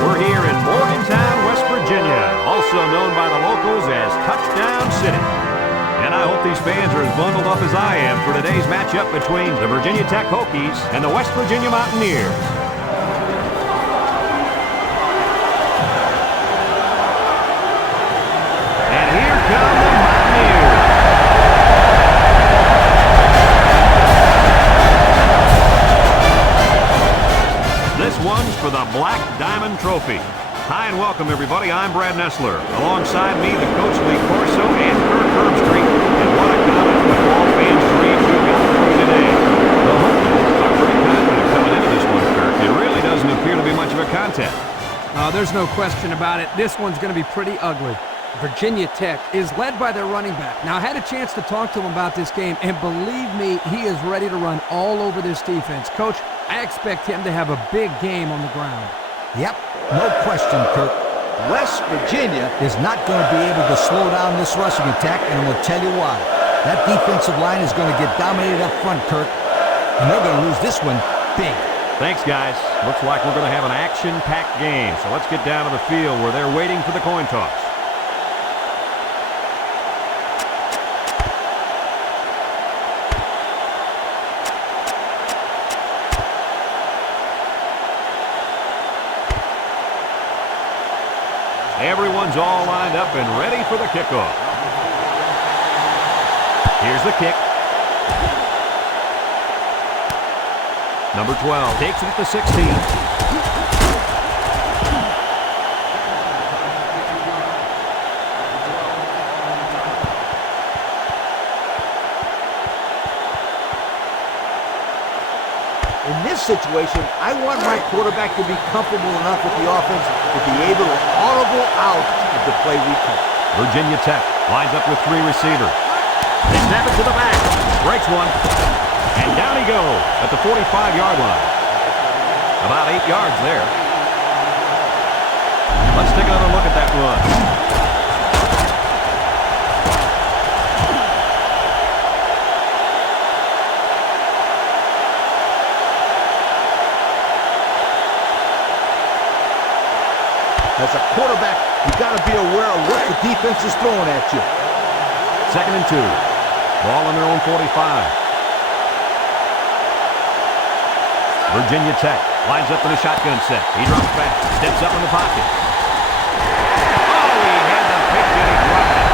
We're here in Morgantown, West Virginia, also known by the locals as Touchdown City. And I hope these fans are as bundled up as I am for today's matchup between the Virginia Tech Hokies and the West Virginia Mountaineers. And here come the Mountaineers. This one's for the Black Diamond Trophy. Hi and welcome, everybody. I'm Brad Nessler. Alongside me, the Coach Lee Corso and Kirk Herbstreit. And what a common football fans' dreams we've got for you today. The Hokies are pretty confident coming into this one, Kirk. It really doesn't appear to be much of a contest. There's no question about it. This one's going to be pretty ugly. Virginia Tech is led by their running back. Now, I had a chance to talk to him about this game, and believe me, he is ready to run all over this defense. Coach, I expect him to have a big game on the ground. Yep, no question, Kirk. West Virginia is not going to be able to slow down this rushing attack, and I'm going to tell you why. That defensive line is going to get dominated up front, Kirk, and they're going to lose this one big. Thanks, guys. Looks like we're going to have an action-packed game, so let's get down to the field where they're waiting for the coin toss. Everyone's all lined up and ready for the kickoff. Here's the kick. Number 12 takes it at the 16. In this situation, I want my quarterback to be comfortable enough with the offense to be able to audible out of the play we call. Virginia Tech lines up with 3 receivers. They snap it to the back. Breaks one. And down he goes at the 45-yard line. About 8 yards there. Let's take another look at that run. As a quarterback, you got to be aware of what the defense is throwing at you. 2nd and 2. Ball on their own 45. Virginia Tech lines up in a shotgun set. He drops back, steps up in the pocket. Oh, he had the pick and he dropped it.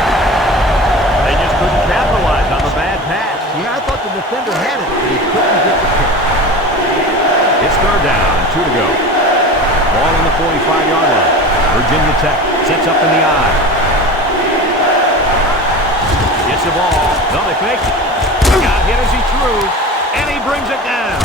They just couldn't capitalize on the bad pass. Yeah, I thought the defender had it, but he couldn't get the pick. It's 3rd down and 2 to go. Ball on the 45-yard line. Virginia Tech sets up in the eye. Gets the ball. No, they faked it. Got hit as he threw, and he brings it down.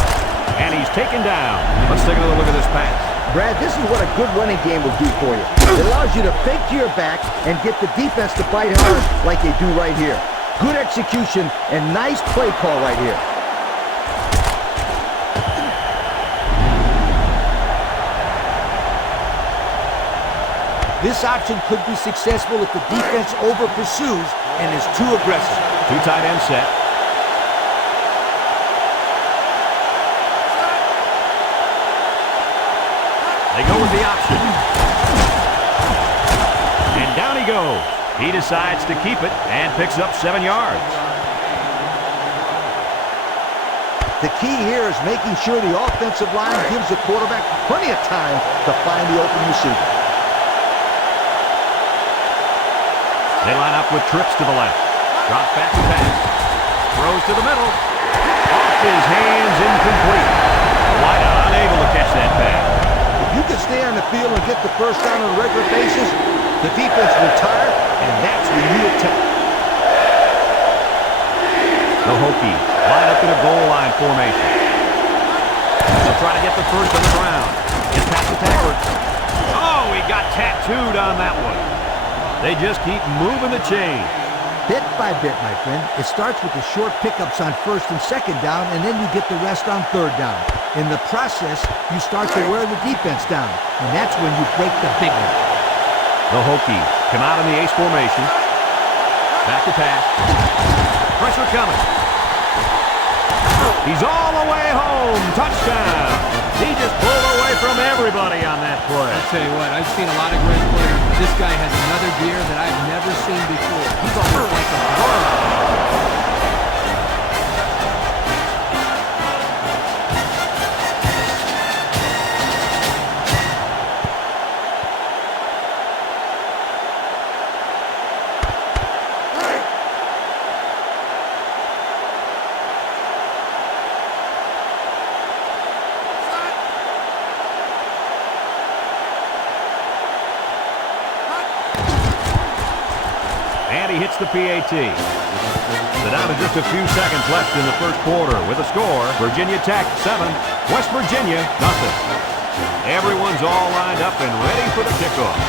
And he's taken down. Let's take another look at this pass. Brad, this is what a good running game will do for you. It allows you to fake to your back and get the defense to fight hard like they do right here. Good execution and nice play call right here. This option could be successful if the defense over-pursues and is too aggressive. 2 tight end set. They go with the option. And down he goes. He decides to keep it and picks up 7 yards. The key here is making sure the offensive line gives the quarterback plenty of time to find the open receiver. They line up with trips to the left. Drops back to pass. Throws to the middle. Off his hands, incomplete. Wideout unable to catch that pass. If you can stay on the field and get the first down on a regular basis, the defense will tire, and that's when you attack. The Hokies line up in a goal line formation. They'll try to get the first on the ground. Gets past the tackler. Oh, he got tattooed on that one. They just keep moving the chain. Bit by bit, my friend. It starts with the short pickups on 1st and 2nd down, and then you get the rest on 3rd down. In the process, you start to wear the defense down, and that's when you break the big one. The Hokies come out in the ace formation. Back to pass. Pressure coming. He's all the way home. Touchdown. He just pulled away from everybody on that play. I'll tell you what, I've seen a lot of great players, but this guy has another gear that I've never seen before. He's almost like a bird. And he hits the PAT. So down to just a few seconds left in the first quarter with a score, Virginia Tech 7, West Virginia nothing. Everyone's all lined up and ready for the kickoff.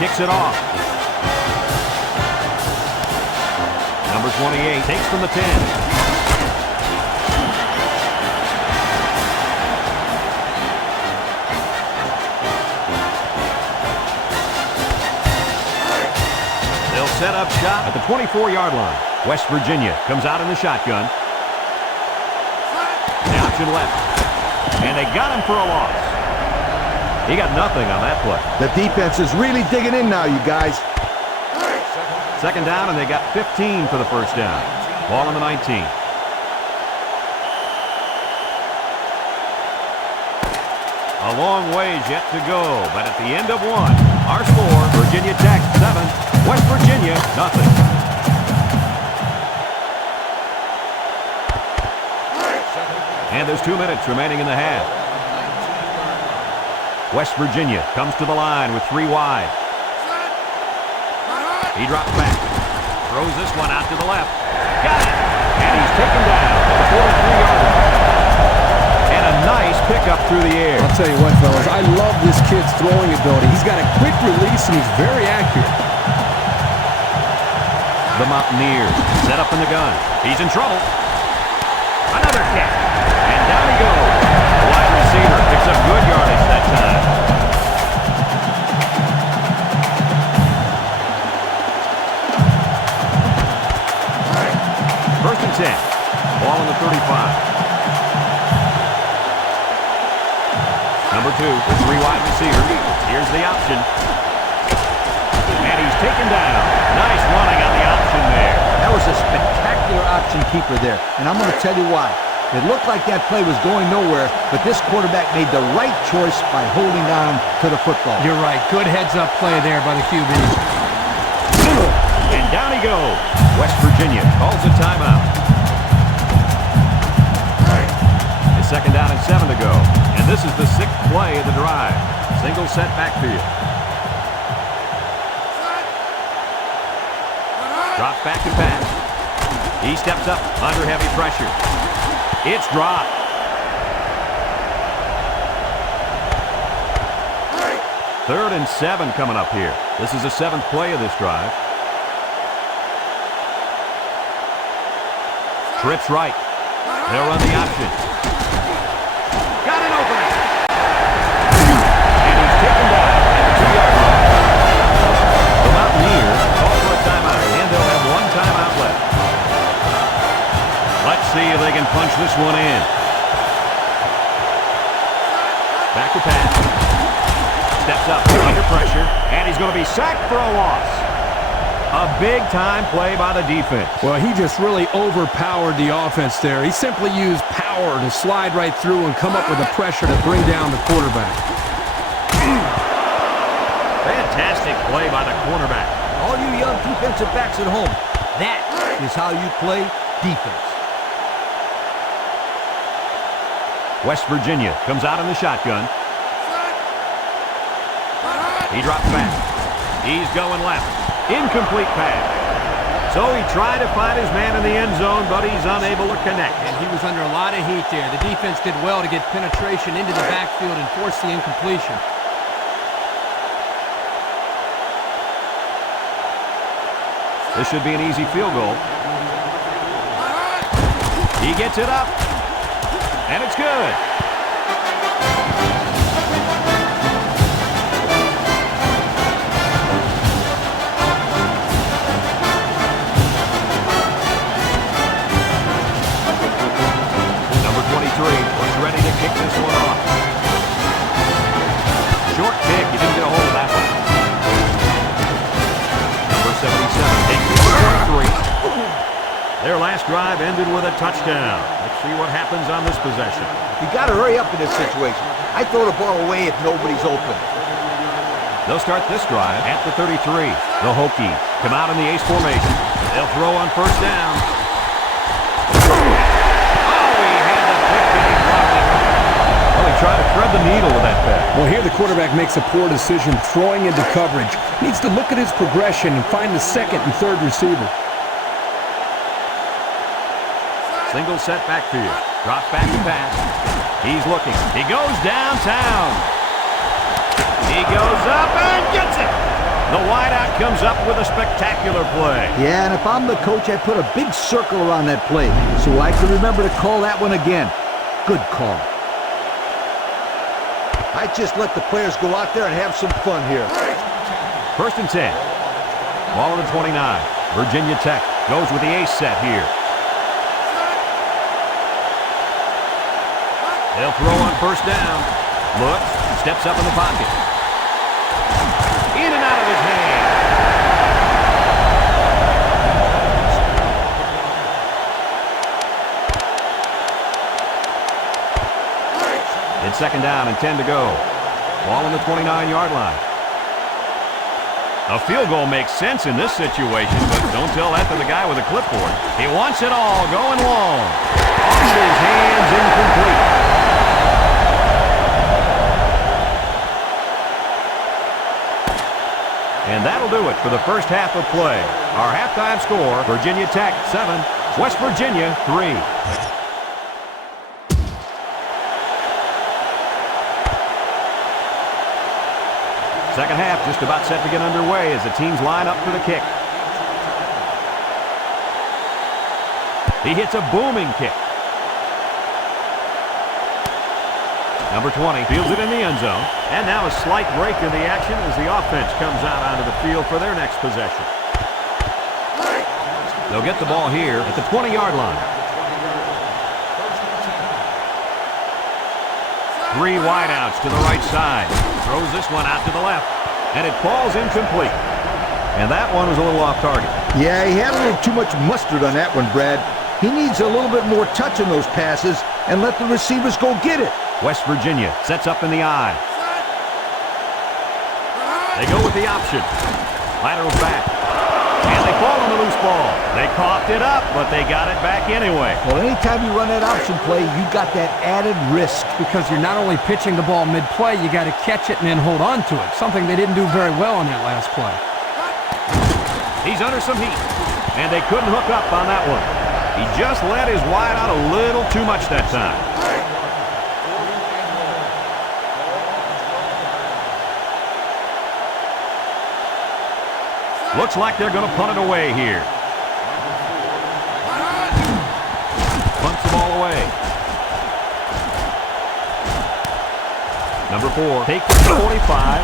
Kicks it off. Number 28 takes from the 10. Set up shot at the 24-yard line. West Virginia comes out in the shotgun. The option left. And they got him for a loss. He got nothing on that play. The defense is really digging in now, you guys. Second down, and they got 15 for the first down. Ball on the 19. A long ways yet to go, but at the end of one, our score, Virginia Tech 7, West Virginia nothing. And there's 2 minutes remaining in the half. West Virginia comes to the line with 3 wide. He drops back. Throws this one out to the left. Got it! And he's taken down at the 43-yard line. And a nice pickup through the air. I'll tell you what, fellas, I love this kid's throwing ability. He's got a quick release, and he's very accurate. The Mountaineers set up in the gun. He's in trouble. Another catch. And down he goes. The wide receiver picks up good yardage that time. First and 10. Ball on the 35. Number 2 with 3 wide receivers. Here's the option. And he's taken down. Nice running on the option there. That was a spectacular option keeper there, and I'm going to tell you why. It looked like that play was going nowhere, but this quarterback made the right choice by holding on to the football. You're right. Good heads-up play there by the QB. And down he goes. West Virginia calls a timeout. It's second down and 7 to go. And this is the 6th play of the drive. Single set backfield. Drops back to pass. He steps up under heavy pressure. It's dropped. Third and 7 coming up here. This is the 7th play of this drive. Trips right. They'll run the option. Got an opening. And he's taken down at the 2-yard line. The Mountaineers call for a timeout, and they'll have 1 timeout left. Let's see if they can punch this one in. Back to pass. Steps up under pressure, and he's going to be sacked for a loss. A big-time play by the defense. Well, he just really overpowered the offense there. He simply used power to slide right through and come up with the pressure to bring down the quarterback. Fantastic play by the cornerback. All you young defensive backs at home, that is how you play defense. West Virginia comes out in the shotgun. He drops back. He's going left. Incomplete pass. So he tried to find his man in the end zone, but he's unable to connect. And he was under a lot of heat there. The defense did well to get penetration into the backfield and force the incompletion. This should be an easy field goal. He gets it up. And it's good. last drive ended with a touchdown. Let's see what happens on this possession. You got to hurry up in this situation. I throw the ball away if nobody's open. They'll start this drive at the 33. The Hokies come out in the ace formation. They'll throw on first down. Oh, he had the pick and he dropped it. Well, he tried to thread the needle with that pass. Well, here the quarterback makes a poor decision throwing into coverage. Needs to look at his progression and find the second and third receiver. Single set backfield. Drops back to pass. He's looking. He goes downtown. He goes up and gets it. The wideout comes up with a spectacular play. Yeah, and if I'm the coach, I put a big circle around that play so I can remember to call that one again. Good call. I just let the players go out there and have some fun here. First and 10. Ball at the 29. Virginia Tech goes with the ace set here. They'll throw on first down. Looks, steps up in the pocket. In and out of his hand. It's second down and 10 to go. Ball on the 29-yard line. A field goal makes sense in this situation, but don't tell that to the guy with a clipboard. He wants it all going long. Off his hands, incomplete. And that'll do it for the first half of play. Our halftime score, Virginia Tech 7, West Virginia 3. Second half just about set to get underway as the teams line up for the kick. He hits a booming kick. Number 20 fields it in the end zone. And now a slight break in the action as the offense comes out onto the field for their next possession. They'll get the ball here at the 20-yard line. 3 wideouts to the right side. Throws this one out to the left. And it falls incomplete. And that one was a little off target. Yeah, he had a little too much mustard on that one, Brad. He needs a little bit more touch in those passes and let the receivers go get it. West Virginia sets up in the I. They go with the option. Laterals back. And they fall on the loose ball. They coughed it up, but they got it back anyway. Well, anytime you run that option play, you got that added risk. Because you're not only pitching the ball mid-play, you got to catch it and then hold on to it. Something they didn't do very well on that last play. He's under some heat. And they couldn't hook up on that one. He just let his wide out a little too much that time. Looks like they're going to punt it away here. Punts the ball away. Number 4 takes it to 45.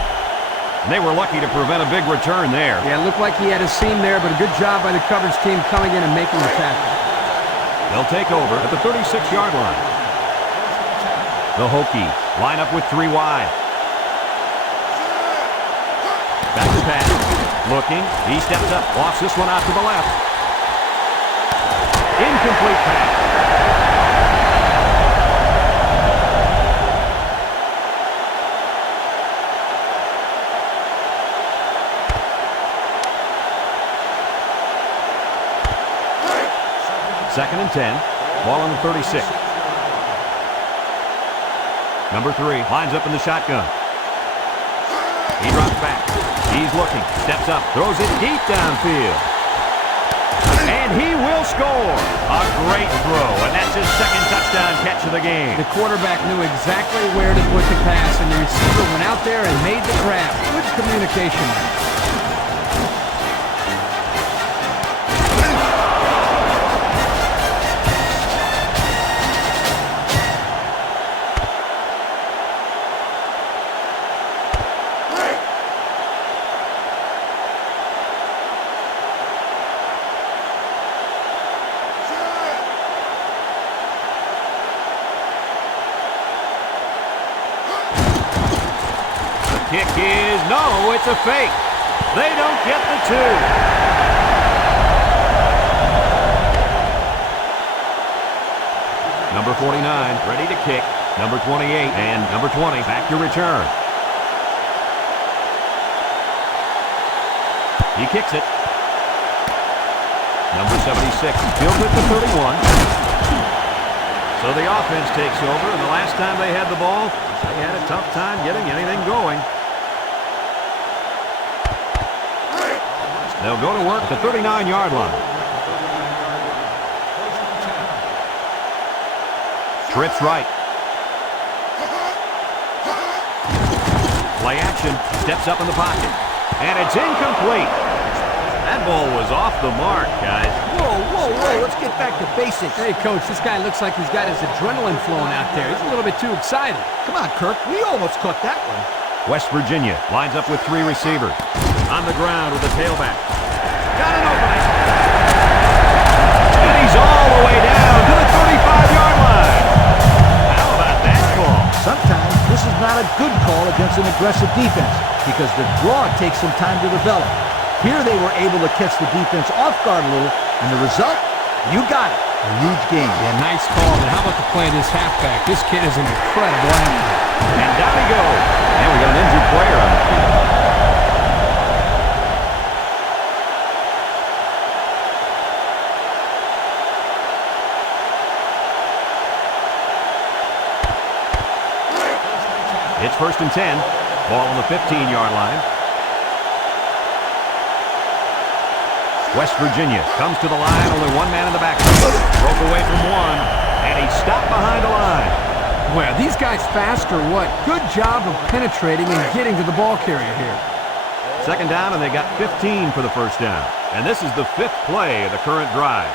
And they were lucky to prevent a big return there. Yeah, it looked like he had a seam there, but a good job by the coverage team coming in and making the tackle. They'll take over at the 36-yard line. The Hokies line up with 3 wide. Back to pass. Looking. He steps up. Lofts this one out to the left. Incomplete pass. Second and 10. Ball on the 36. Number 3 lines up in the shotgun. He drops back. He's looking. Steps up. Throws it deep downfield. And he will score. A great throw. And that's his second touchdown catch of the game. The quarterback knew exactly where to put the pass, and the receiver went out there and made the grab. Good communication there. Kick is no, it's a fake. They don't get the 2. Number 49, ready to kick. Number 28 and number 20 back to return. He kicks it. Number 76 fields it to 31. So the offense takes over, and the last time they had the ball, they had a tough time getting anything going. They'll go to work at the 39-yard line. Trips right. Play action. Steps up in the pocket. And it's incomplete. That ball was off the mark, guys. Whoa, whoa, whoa. Let's get back to basics. Hey, Coach, this guy looks like he's got his adrenaline flowing out there. He's a little bit too excited. Come on, Kirk. We almost caught that one. West Virginia lines up with 3 receivers. On the ground with the tailback. Got an opening. And he's all the way down to the 35-yard line. How about that call? Sometimes this is not a good call against an aggressive defense because the draw takes some time to develop. Here they were able to catch the defense off guard a little, and the result, you got it. A huge game. Yeah, nice call. And how about the play of this halfback? This kid is an incredible athlete. And down he goes. And we got an injured player on the field. It's 1st and 10. Ball on the 15-yard line. West Virginia comes to the line. Only one man in the backfield. Broke away from one. And he's stopped behind the line. Well, these guys fast or what? Good job of penetrating and getting to the ball carrier here. 2nd down, and they got 15 for the 1st down. And this is the 5th play of the current drive.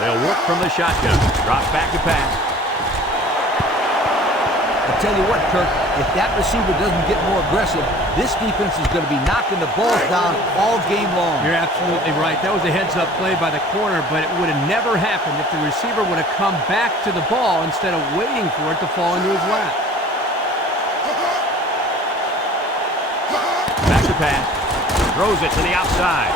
They'll work from the shotgun. Drop back to pass. I'll tell you what, Kirk, if that receiver doesn't get more aggressive, this defense is going to be knocking the balls down all game long. You're absolutely right. That was a heads-up play by the corner, but it would have never happened if the receiver would have come back to the ball instead of waiting for it to fall into his lap. Back to pass. Throws it to the outside.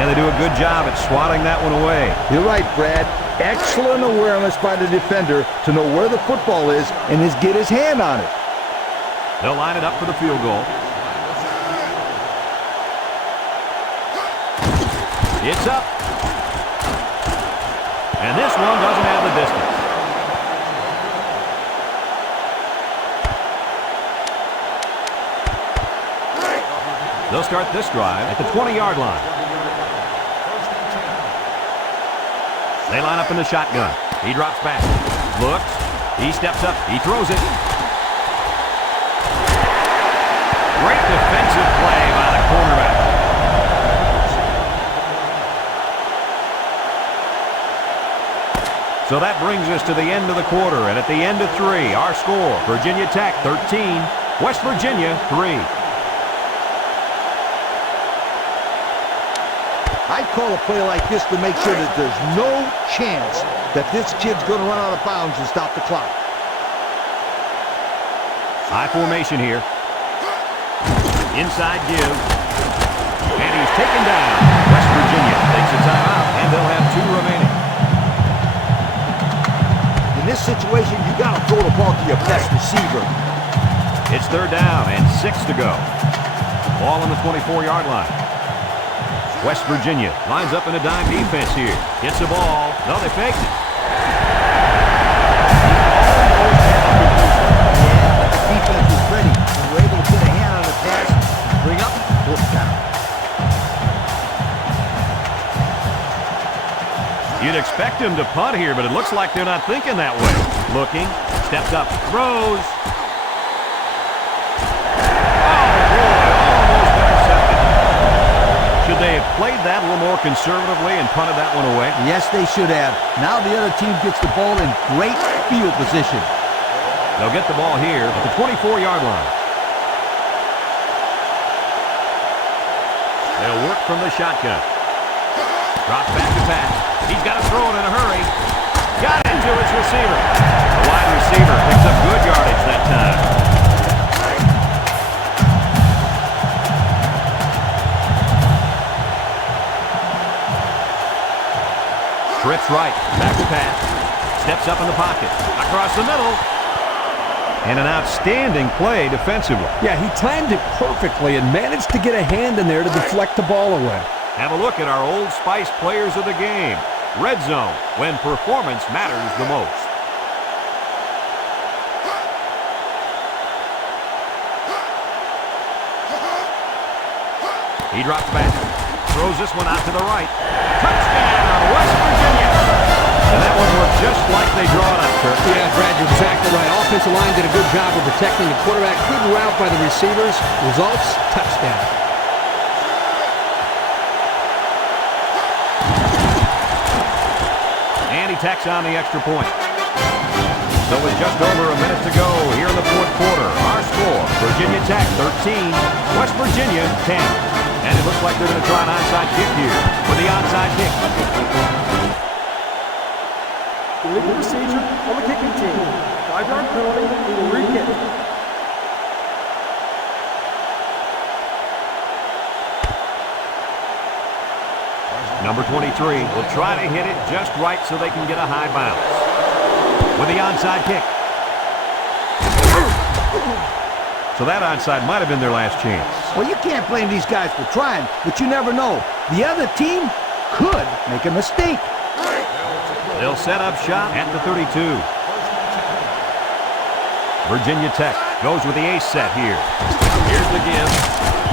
And they do a good job at swatting that one away. You're right, Brad. Excellent awareness by the defender to know where the football is and get his hand on it. They'll line it up for the field goal. It's up. And this one doesn't have the distance. They'll start this drive at the 20-yard line. They line up in the shotgun. He drops back. Looks. He steps up. He throws it. Great defensive play by the cornerback. So that brings us to the end of the quarter. And at the end of 3, our score, Virginia Tech 13, West Virginia 3. I'd call a play like this to make sure that there's no chance that this kid's going to run out of bounds and stop the clock. High formation here. Inside give. And he's taken down. West Virginia takes a timeout, and they'll have 2 remaining. In this situation, you got to throw the ball to your best receiver. It's 3rd down and 6 to go. Ball on the 24-yard line. West Virginia lines up in a dime defense here. Gets the ball. No, they faked it. Yeah, but the defense was ready. They were able to put a hand on the pass and bring up 4th down. You'd expect him to punt here, but it looks like they're not thinking that way. Looking. Steps up. Throws. Should they have played that a little more conservatively and punted that one away? Yes, they should have. Now the other team gets the ball in great field position. They'll get the ball here at the 24-yard line. They'll work from the shotgun. Drops back to pass. He's got to throw it in a hurry. Got it to its receiver. The wide receiver picks up good yardage that time. Trips right. Back to pass. Steps up in the pocket. Across the middle. And an outstanding play defensively. Yeah, he timed it perfectly and managed to get a hand in there to deflect the ball away. Have a look at our Old Spice players of the game. Red zone, when performance matters the most. He drops back. Throws this one out to the right. Touchdown, West Virginia. And that one worked just like they draw it up, Kirk. Yeah, Brad, you're exactly right. Offensive line did a good job of protecting the quarterback. Good route by the receivers. Results, touchdown. And he tacks on the extra point. So with just over a minute to go here in the fourth quarter, our score, Virginia Tech 13, West Virginia 10. And it looks like they're going to try an onside kick here with the onside kick. Legal procedure on the kicking team. 5-yard penalty, re-kick. Number 23 will try to hit it just right so they can get a high bounce. With the onside kick. So that onside might have been their last chance. Well, you can't blame these guys for trying, but you never know. The other team could make a mistake. They'll set up shop at the 32. Virginia Tech goes with the ace set here. Here's the give.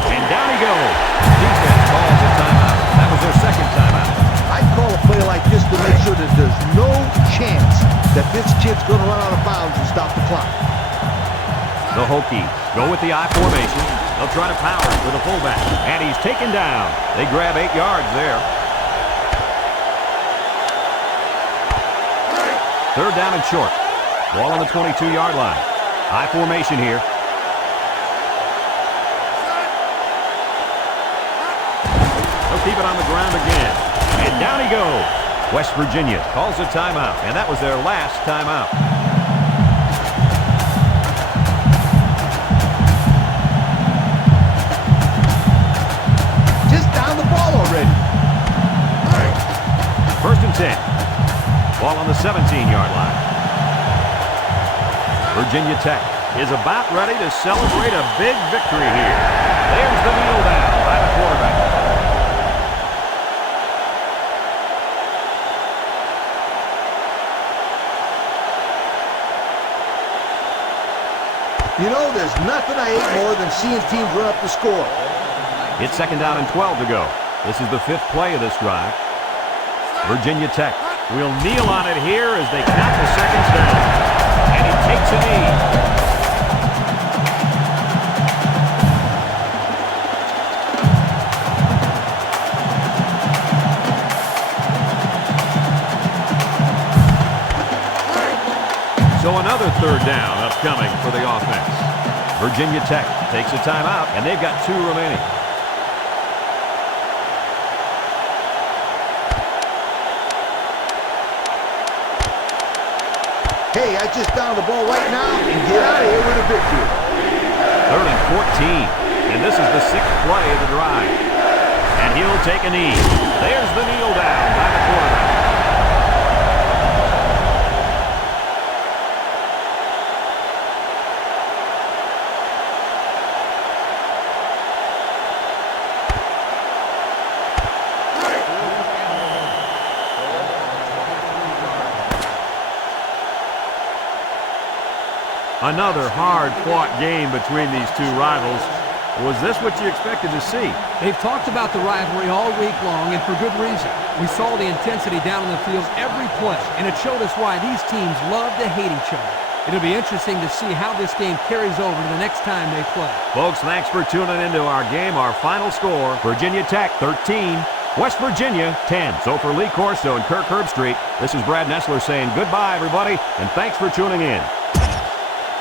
And down he goes. Defense calls a timeout. That was their second timeout. I'd call a play like this to make sure that there's no chance that this kid's going to run out of bounds and stop the clock. The Hokies go with the I formation. They'll try to power it with a fullback. And he's taken down. They grab 8 yards there. Third down and short. Ball on the 22-yard line. I formation here. They'll keep it on the ground again. And down he goes. West Virginia calls a timeout. And that was their last timeout. Just down the ball already. First and 10. Ball on the 17-yard line. Virginia Tech is about ready to celebrate a big victory here. There's the kneel down by the quarterback. You know, there's nothing I hate more than seeing teams run up the score. It's second down and 12 to go. This is the 5th play of this drive. Virginia Tech will kneel on it here as they count the seconds down. And he takes a knee. So another third down upcoming for the offense. Virginia Tech takes a timeout, and they've got 2 remaining. Hey, I just down the ball right now and get out of here with a victory. 3rd and 14. And this is the 6th play of the drive. And he'll take a knee. There's the kneel down by the quarterback. Another hard-fought game between these two rivals. Was this what you expected to see? They've talked about the rivalry all week long, and for good reason. We saw the intensity down in the field every play, and it showed us why these teams love to hate each other. It'll be interesting to see how this game carries over to the next time they play. Folks, thanks for tuning into our game. Our final score, Virginia Tech 13, West Virginia 10. So for Lee Corso and Kirk Herbstreit, this is Brad Nessler saying goodbye, everybody, and thanks for tuning in.